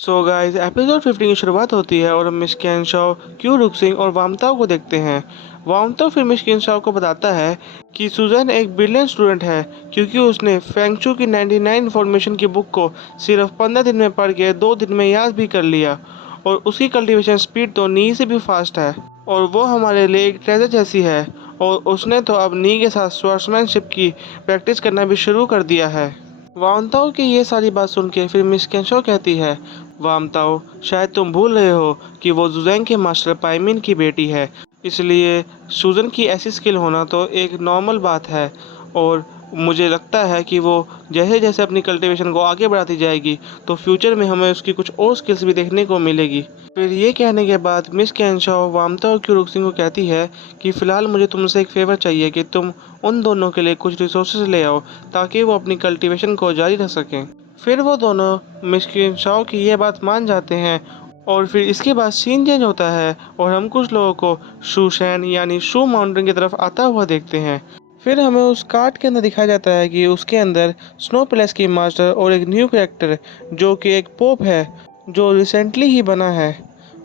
So guys episode 15 की शुरुआत होती है और हम मिस कैनशॉ, क्यू रुक्सिंग और वामताओ को देखते हैं। वामताओ फिर मिस कैनशॉ को बताता है कि सुजन एक ब्रिलियंट स्टूडेंट है क्योंकि उसने फेंगशू की 99 इन्फॉर्मेशन की बुक को सिर्फ 15 दिन में पढ़ के 2 दिन में याद भी कर लिया। और उसकी कल्टीवेशन स्पीड तो नी से भी फास्ट है और वो हमारे लिए एक ट्रेजर जैसी है। और उसने तो अब नी के साथ स्वॉर्ड्समैनशिप की प्रैक्टिस करना भी शुरू कर दिया है। वामताओ की ये सारी बात सुन के फिर मिस कैंशो कहती है, वामताओ शायद तुम भूल रहे हो कि वो जुजैंग के मास्टर पाइमिन की बेटी है, इसलिए सूजन की ऐसी स्किल होना तो एक नॉर्मल बात है। और मुझे लगता है कि वो जैसे जैसे अपनी कल्टीवेशन को आगे बढ़ाती जाएगी तो फ्यूचर में हमें उसकी कुछ और स्किल्स भी देखने को मिलेगी। फिर ये कहने के बाद मिस कैंशो वामताओ की रुक्सिंग को कहती है कि फ़िलहाल मुझे तुमसे एक फ़ेवर चाहिए कि तुम उन दोनों के लिए कुछ रिसोर्सेज ले आओ ताकि वो अपनी कल्टीवेशन को जारी रख सकें। फिर वो दोनों मिस्किन शाओ की ये बात मान जाते हैं और फिर इसके बाद सीन चेंज होता है और हम कुछ लोगों को शूशैन यानी शू माउंटेन की तरफ आता हुआ देखते हैं। फिर हमें उस कार्ट के अंदर दिखाया जाता है कि उसके अंदर स्नो पैलेस की मास्टर और एक न्यू कैरेक्टर जो कि एक पोप है जो रिसेंटली ही बना है।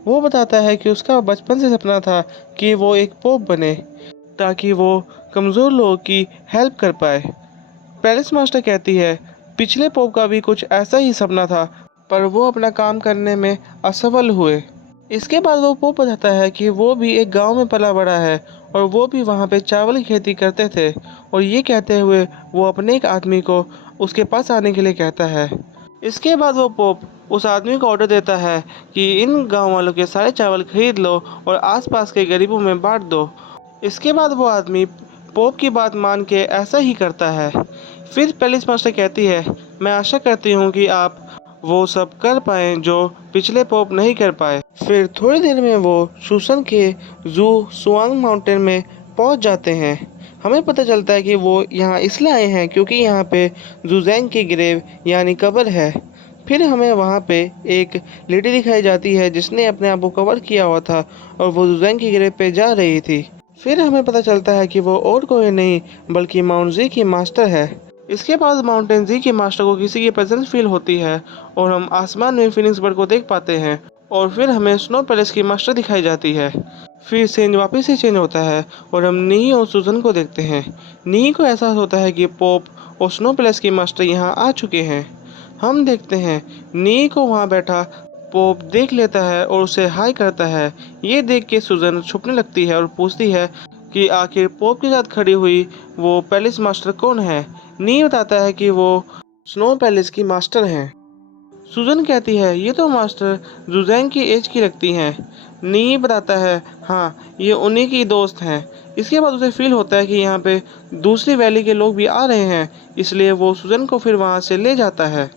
वो बताता है कि उसका बचपन से सपना था कि वो एक पोप बने ताकि वो कमज़ोर लोगों की हेल्प कर पाए। पैलेस मास्टर कहती है पिछले पोप का भी कुछ ऐसा ही सपना था पर वो अपना काम करने में असफल हुए। इसके बाद वो पोप बताता है कि वो भी एक गांव में पला बड़ा है और वो भी वहाँ पे चावल की खेती करते थे। और ये कहते हुए वो अपने एक आदमी को उसके पास आने के लिए कहता है। इसके बाद वो पोप उस आदमी को ऑर्डर देता है कि इन गांव वालों के सारे चावल खरीद लो और आसपास के गरीबों में बांट दो। इसके बाद वो आदमी पोप की बात मान के ऐसा ही करता है। फिर पैलेस मास्टर कहती है, मैं आशा करती हूँ कि आप वो सब कर पाएँ जो पिछले पोप नहीं कर पाए। फिर थोड़ी देर में वो शूसन के जू सुआंग माउंटेन में पहुँच जाते हैं। हमें पता चलता है कि वो यहाँ इसलिए आए हैं क्योंकि यहाँ पे जुजैंग की ग्रेव यानी कब्र है। फिर हमें वहाँ पे एक लेडी दिखाई जाती है जिसने अपने आप को कवर किया हुआ था और वो जुजैंग की ग्रेव पे जा रही थी। फिर हमें पता चलता है कि वो और कोई नहीं बल्कि माउंट जी की मास्टर है। इसके बाद माउंटेन जी के मास्टर को किसी की प्रेजेंस फील होती है और हम आसमान में फिनिक्स बर्ड को देख पाते हैं। और फिर हमें स्नो पैलेस की मास्टर दिखाई जाती है। फिर सीन वापस से चेंज होता है और हम नी और सुजन को देखते हैं। नी को एहसास होता है कि पोप और स्नो पैलेस की मास्टर यहाँ आ चुके हैं। हम देखते हैं नी को वहाँ बैठा पोप देख लेता है और उसे हाय करता है। ये देख के सुजन छुपने लगती है और पूछती है कि आखिर पोप के साथ खड़ी हुई वो पैलेस मास्टर कौन है। नी बताता है कि वो स्नो पैलेस की मास्टर हैं। सुजन कहती है ये तो मास्टर जुजैंग की एज की लगती हैं। नी बताता है हाँ ये उन्हीं की दोस्त हैं। इसके बाद उसे फील होता है कि यहाँ पे दूसरी वैली के लोग भी आ रहे हैं, इसलिए वो सुजन को फिर वहाँ से ले जाता है।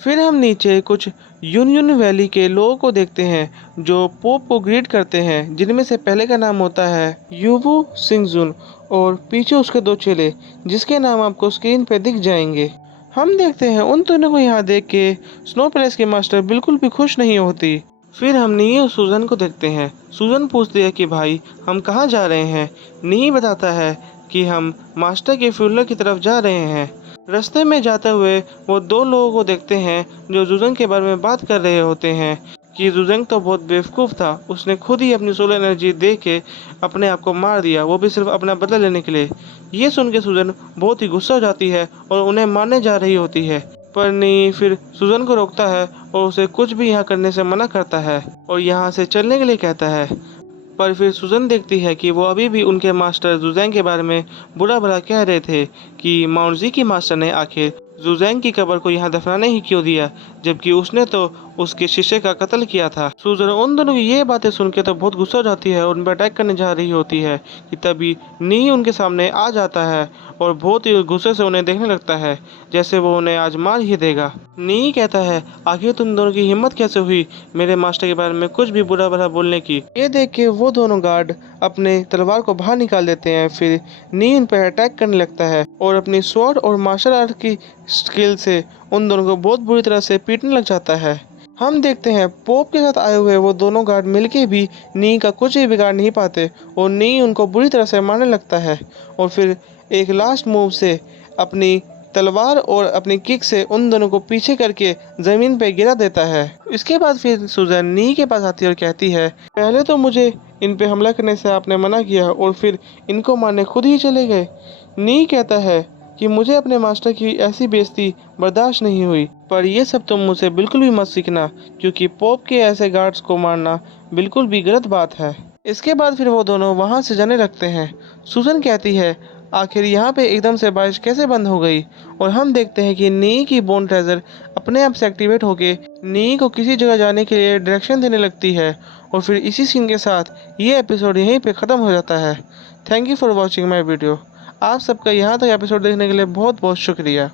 फिर हम नीचे कुछ यूनियन वैली के लोगों को देखते हैं जो पोप को ग्रीट करते हैं, जिनमें से पहले का नाम होता है यूबू सिंगजुन और पीछे उसके दो चेले जिसके नाम आपको स्क्रीन पे दिख जाएंगे। हम देखते हैं उन दोनों को यहाँ देख के स्नो पैलेस के मास्टर बिल्कुल भी खुश नहीं होती। फिर हम नी और सूजन को देखते हैं। सूजन पूछती है कि भाई हम कहाँ जा रहे हैं। नी बताता है कि हम मास्टर के फ्यूनरल की तरफ जा रहे हैं। रास्ते में जाते हुए वो दो लोगों को देखते हैं जो जुजंग के बारे में बात कर रहे होते हैं कि जुजंग तो बहुत बेवकूफ़ था, उसने खुद ही अपनी सोलर एनर्जी दे के अपने आप को मार दिया, वो भी सिर्फ अपना बदला लेने के लिए। ये सुन के सुजन बहुत ही गुस्सा हो जाती है और उन्हें मारने जा रही होती है, पर नहीं फिर सुजन को रोकता है और उसे कुछ भी यहाँ करने से मना करता है और यहाँ से चलने के लिए कहता है। पर फिर सुजन देखती है कि वो अभी भी उनके मास्टर जुजैंग के बारे में बुरा भला कह रहे थे कि माउंटजी की मास्टर ने आखिर जुजैंग की कब्र को यहाँ दफनाने ही क्यों दिया, जबकि उसने तो उसके शिष्य का कत्ल किया था। सुजन उन दोनों की ये बातें सुन के तो बहुत गुस्सा हो जाती है और उन पर अटैक करने जा रही होती है कि तभी नी उनके सामने आ जाता है और बहुत ही गुस्से से उन्हें देखने लगता है जैसे वो उन्हें आज मार ही देगा। नी कहता है आखिर तुम दोनों की हिम्मत कैसे हुई मेरे मास्टर के बारे में कुछ भी बुरा भला बोलने की। ये देख के वो दोनों गार्ड अपने तलवार को बाहर निकाल देते हैं। फिर नी उन पर अटैक करने लगता है और अपनी स्वॉर्ड और मार्शल आर्ट की स्किल से उन दोनों को बहुत बुरी तरह से पीटने लग जाता है। हम देखते हैं पोप के साथ आए हुए वो दोनों गार्ड मिलके भी नी का कुछ भी बिगाड़ नहीं पाते और नी उनको बुरी तरह से मारने लगता है और फिर एक लास्ट मूव से अपनी तलवार और अपनी किक से उन दोनों को पीछे करके जमीन पे गिरा देता है। इसके बाद फिर सुजैन नी के पास आती है और कहती है, पहले तो मुझे इन पे हमला करने से आपने मना किया और फिर इनको मारने खुद ही चले गए। नी कहता है कि मुझे अपने मास्टर की ऐसी बेइज्जती बर्दाश्त नहीं हुई, पर यह सब तुम मुझसे बिल्कुल भी मत सीखना, क्योंकि पोप के ऐसे गार्ड्स को मारना बिल्कुल भी गलत बात है। इसके बाद फिर वो दोनों वहाँ से जाने लगते हैं। सुजन कहती है, आखिर यहाँ पे एकदम से बारिश कैसे बंद हो गई, और हम देखते हैं कि नी की बोन ट्रेजर अपने आप से एक्टिवेट होके नी को किसी जगह जाने के लिए डायरेक्शन देने लगती है। और फिर इसी सीन के साथ ये एपिसोड यहीं पे ख़त्म हो जाता है। Thank you for watching my video. आप सबका यहाँ तक एपिसोड देखने के लिए बहुत बहुत शुक्रिया।